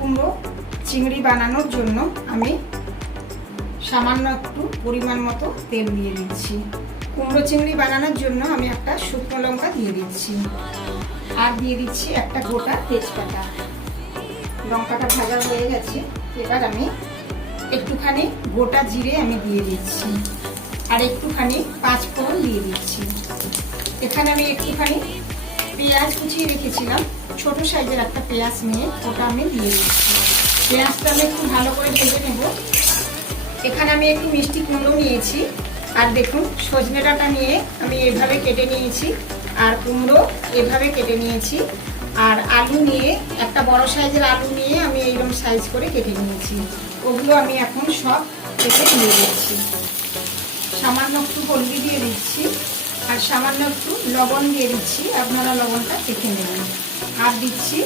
কুমড়ো চিংড়ি বানানোর জন্য আমি সামান্য একটু পরিমাণ মতো তেল দিয়ে দিচ্ছি। কুমড়ো চিংড়ি বানানোর জন্য আমি একটা শুকনো লঙ্কা দিয়ে দিচ্ছি, আর দিয়ে দিচ্ছি একটা গোটা তেজপাতা। লঙ্কাটা ভাজা হয়ে গেছে, এবার আমি একটুখানি গোটা জিরে আমি দিয়ে দিচ্ছি, আর একটুখানি পাঁচফোড়ন দিয়ে দিচ্ছি। এখানে আমি একটুখানি পেঁয়াজ কুচিয়ে রেখেছিলাম, ছোট সাইজের একটা পেঁয়াজ নিয়ে ওটা আমি দিয়ে দিচ্ছি। পেঁয়াজটা আমি একটু ভালো করে ভেজে নেব। এখানে আমি একটু মিষ্টি কুমড়ো নিয়েছি, আর দেখুন সজনে ডাঁটা নিয়ে আমি এভাবে কেটে নিয়েছি, আর কুমড়ো এভাবে কেটে নিয়েছি, আর আলু নিয়ে একটা বড় সাইজের আলু নিয়ে আমি এইরকম সাইজ করে কেটে নিয়েছি। ওগুলো আমি এখন সব কেটে দিয়ে দিচ্ছি। সামান্য একটু হলদি দিয়ে দিচ্ছি, আর সামান্য একটু লবণ দিয়ে দিচ্ছি, আপনারা লবণটা চেখে নেবেন। আর দিচ্ছি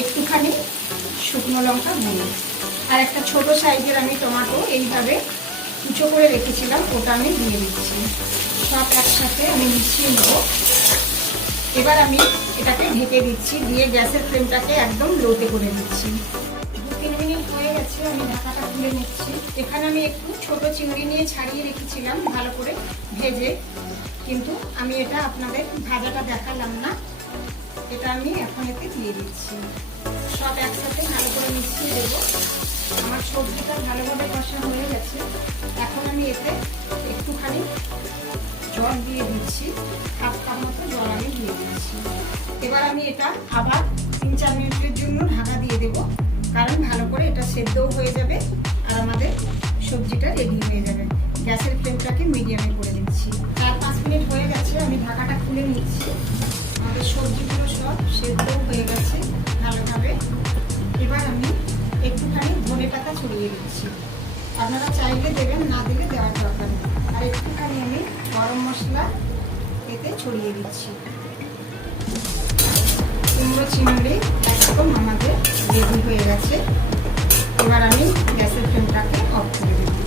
একটুখানি শুকনো লঙ্কা গুঁড়ো, আর একটা ছোট সাইজের আমি টমেটো এইভাবে কুচো করে রেখেছিলাম, ওটা আমি দিয়ে দিচ্ছি। সব একসাথে আমি মিশিয়ে নেব। এবার আমি এটাকে ঢেকে দিচ্ছি, দিয়ে গ্যাসের ফ্লেমটাকে একদম লোতে করে দিচ্ছি। 2-3 মিনিট হয়ে গেছে, আমি ঢাকাটা খুলে নিচ্ছি। এখানে আমি একটু ছোট চিংড়ি নিয়ে ছাড়িয়ে রেখেছিলাম ভালো করে ভেজে, কিন্তু আমি এটা আপনাদের ভাজাটা দেখালাম না। এটা আমি এখন এতে দিয়ে দিচ্ছি। সব একসাথে ভালো করে মিশিয়ে দেবো। আমার সবজিটা ভালোভাবে কষা হয়ে গেছে। এখন আমি এতে একটুখানি জল দিয়ে দিচ্ছি, 1/2 কাপ মতো জল আমি দিয়ে দিচ্ছি। এবার আমি এটা আবার 3-4 মিনিটের জন্য ঢাকা দিয়ে দেবো, কারণ ভালো করে এটা সেদ্ধও হয়ে যাবে আর আমাদের সবজিটা রেডি হয়ে যাবে। গ্যাসের ফ্লেমটাকে মিডিয়ামে করে দিচ্ছি। 4-5 মিনিট হয়ে গেছে, আমি ঢাকাটা খুলে নিচ্ছি। আমাদের সবজিগুলো সব সেদ্ধও হয়ে গেছে ভালোভাবে। এবার আমি একটুখানি ধনে পাতা ছড়িয়ে দিচ্ছি। আপনারা চাইলে দেবেন, না দিলে দেওয়ার দরকার নেই। আর একটুখানি আমি গরম মশলা এতে ছড়িয়ে দিচ্ছি। কুমড়ো চিংড়ি একদম আমাদের রেডি হয়ে গেছে। এবার আমি গ্যাসের ফ্লেমটাকে অফ করে দেব।